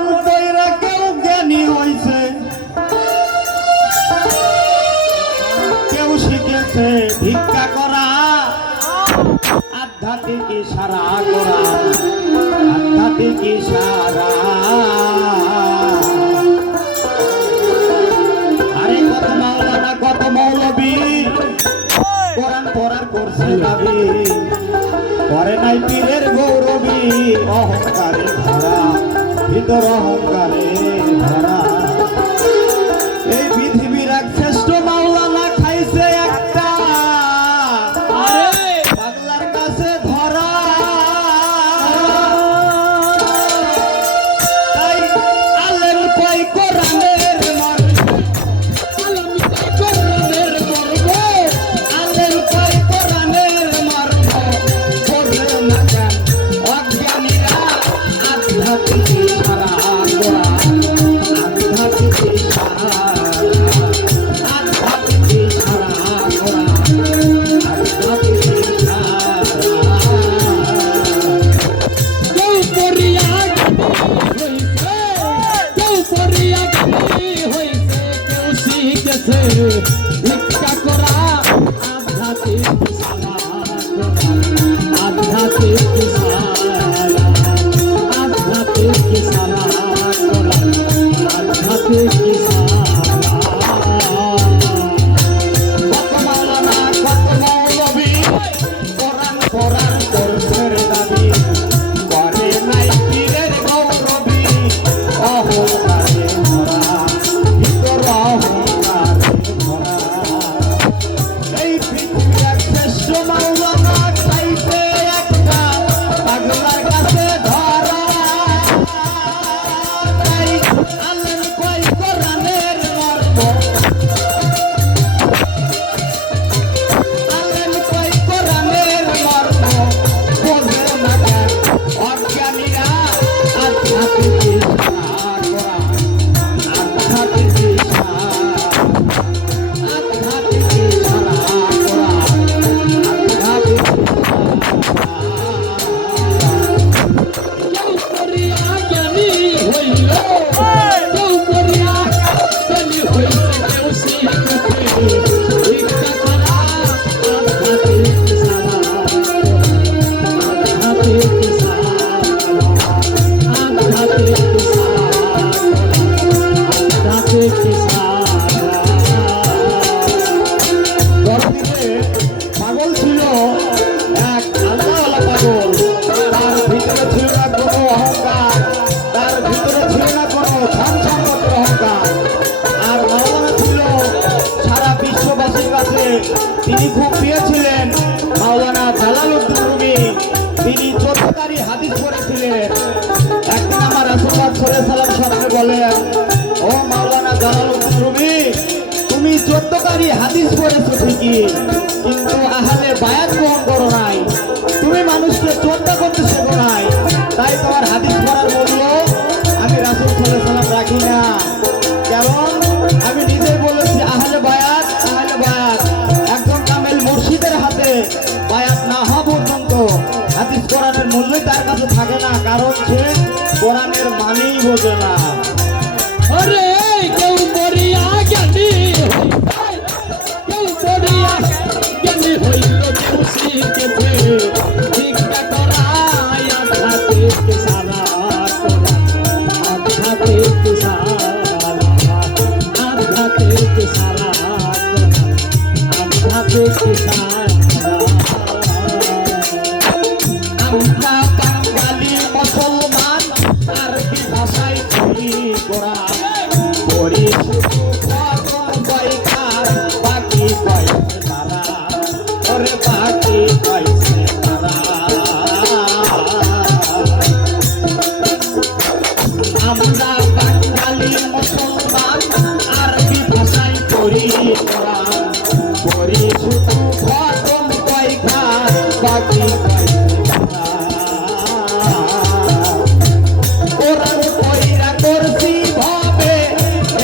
কোরআন পড়া কেউ জ্ঞানী হইছে, কেউ শিখেছে ভিক্ষা করা, আধ্যাত্মিক ইশারা করা, আধ্যাত্মিক ইশারা। আরে কত মাওলানা কত মৌলবী কোরআন পড়ার করছে দাবি, করে নাই পীরের গৌরবী, অহংকারে ভরা ভিতর অহংকারে ভরা। এই পৃথিবীর এক শ্রেষ্ঠ মাওলানা খাইছে একটা পাগলার কাছে ধরা। তাই আলেম কয় কোরআনের মর্ম, আলেম কয় কোরআনের মর্ম, আলেম কয় কোরআনের মর্ম, পড়বে না কেন অজ্ঞানীরা আধ্যাত্মিক ইশারা করা, আধ্যাত্মিক ইশারা, আধ্যাত্মিক ইশারা করা, আধ্যাত্মিক ইশারা। কেউ পড়িয়া হইছে, কেউ পড়িয়া হইছে, কেউ শিখেছে ভিক্ষা করা, আধ্যাত্মিক ইশারা করা, আধ্যাত্মিক ইশারা, আধ্যাত্মিক ইশারা করা, আধ্যাত্মিক ইশারা। কত মাওলানা কত মৌলবী কোরআন পড়ার করছে দাবি, করে নাই পীরের গৌরবী, অহংকারে ভরা ভিতর অহংকারে ভরা। এই পৃথিবীর এক শ্রেষ্ঠ মাওলানা চাইছে একটা পাগলার কাছে ধরা। তাই আলেম কয় কোরআনের মর্ম, আলেম কয় কোরআনের মর্ম, বোঝে না কেন অজ্ঞানীরা আধ্যাত্মিক ইশারা করা, আধ্যাত্মিক ইশারা, আধ্যাত্মিক ইশারা করা, আধ্যাত্মিক ইশারা। কেউ করিয়া জ্ঞানী হইল, কেউ করিয়া জ্ঞানী হইছে, কেউ শিখেছে ভিক্ষা করা, আধ্যাত্মিক ইশারা, আধ্যাত্মিক ইশারা, আধ্যাত্মিক ইশারা, আধ্যাত্মিক ইশারা। বড়দিনে পাগল ছিল এক আল্লাহওয়ালা পাগল, তার ভিতরে ছিল না কোনো অহংকার, তার ভিতরে ছিল না কোনো ধন সম্পদের অহংকার। আর মাওলানা ছিল সারা বিশ্ববাসীর কাছে, তিনি খুব প্রিয় ছিলেন মাওলানা জালালউদ্দিন রুমি। তিনি 14কারী হাদিস পড়েছিলেন। একদিন আমার রাসূলুল্লাহ সাল্লাল্লাহু আলাইহি ওয়াসাল্লাম স্বপ্নে বলেন, ও মাওলানা জালালউদ্দিন রুমি, তুমি 14কারী হাদিস পড়েছো ঠিকই, কিন্তু আহলে বায়াত গ্রহণ করো নাই, তুমি মানুষকে শ্রদ্ধা করতে শেখো নাই, তাই তোমার হাদিস পড়ার মূল্য আমি রাসূল সাল্লাল্লাহু আলাইহি ওয়াসাল্লাম রাখি না। কারণ আমি নিজেই বলেছি আহলে বায়াত, আহলে বায়াত একজন কামেল মুর্শিদের হাতে বায়াত না হওয়া পর্যন্ত হাদিস কোরআনের মূল্যই তার কাছে থাকে না, কারণ সে কোরআনের মানেই বোঝে না। আরে কেউ পড়িয়া জ্ঞানী হইছে, কেউ পড়িয়া জ্ঞানী হইল, কেউ শিখেছে ভিক্ষা করা, আধ্যাত্মিক ইশারা করা, আধ্যাত্মিক ইশারা, আধ্যাত্মিক ইশারা করা, আধ্যাত্মিক ইশারা। আমরা বাঙালি মুসলমান আরবি ভাষায় পড়ি কোরআন, পড়ি শুধু খতম কয়বার, বাকি কয়ছে তারা, ওরে বাকি কয়ছে তারা। আমরা বাঙালি মুসলমান আরবি ভাষায় পড়ি কোরআন, পড়ি শুধু খতম কয়বার, বাকি কয়ছে তারা। কোরআন পড়িরা করছি ভাবে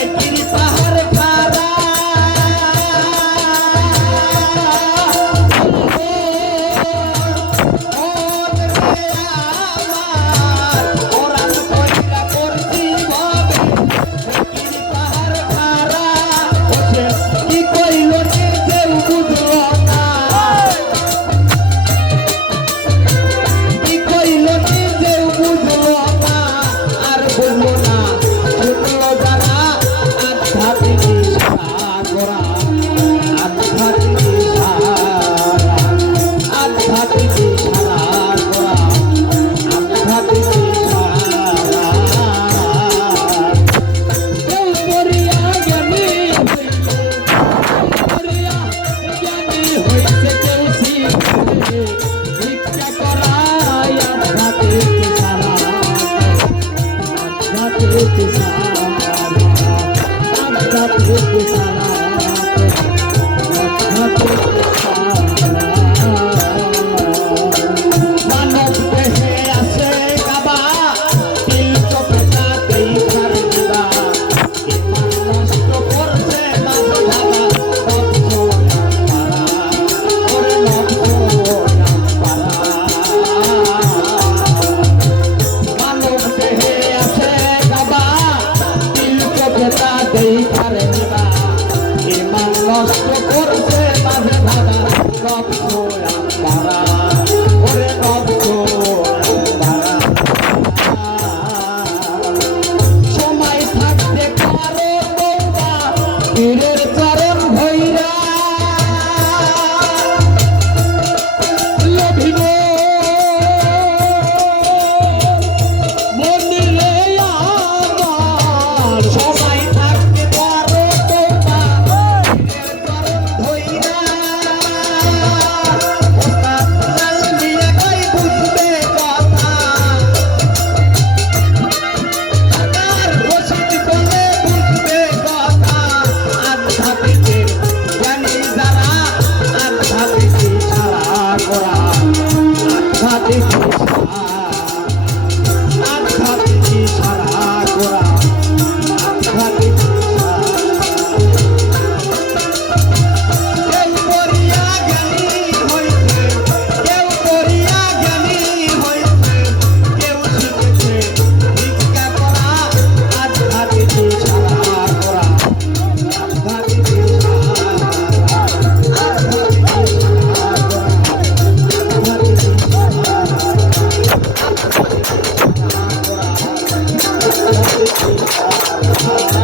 একই পাহাড় খাড়া, কোরআন পড়িরা করছি বুঝলো না শুনলো যারা আধ্যাত্মিক ইশারা করা আধ্যাত্মিক ইশারা আধ্যাত্মিক ইশারা করা আধ্যাত্মিক ইশারা কেউ পড়িয়া জ্ঞানী হইছে কেউ শিখে ভিক্ষা করায় আধ্যাত্মিক ইশারা আধ্যাত্মিক ইশারা আধ্যাত্মিক ইশারা আধ্যাত্মিক ইশারা মানব দেহে আছে কাবা তিল চোখটা দেখার দিবা ইমান নষ্ট করছে মাঝে ভাবা নষ্ট পারা ওরে নষ্ট পারা মানব দেহে আছে কাবা তিল চোখটা দেখার দিবা ইমান নষ্ট করছে মাঝে ভাবা নষ্ট পারা ওরে নষ্ট পারা সময় থাকতে পারো তোমরা পীরের চরণ ভৈরা লভিব মনিরে আমার সময় থাকতে পারো তোমরা পীরের চরণ ভৈরা ওস্তাদ জাল দিয়ে কই বুঝবে কথা আকার রশিদ বলে বুঝবে কথা আধ্যাত্মিক জ্ঞানী যারা আধ্যাত্মিক ইশারা করা আধ্যাত্মিক ইশারা আধ্যাত্মিক ইশারা করা আধ্যাত্মিক ইশারা কেউ পড়িয়া জ্ঞানী হইছে কেউ পড়িয়া জ্ঞানী হইছে কেউ শিখেছে ভিক্ষা করা আধ্যাত্মিক ইশারা করা আধ্যাত্মিক ইশারা আধ্যাত্মিক ইশারা করা আধ্যাত্মিক ইশারা করা আধ্যাত্মিক ইশারা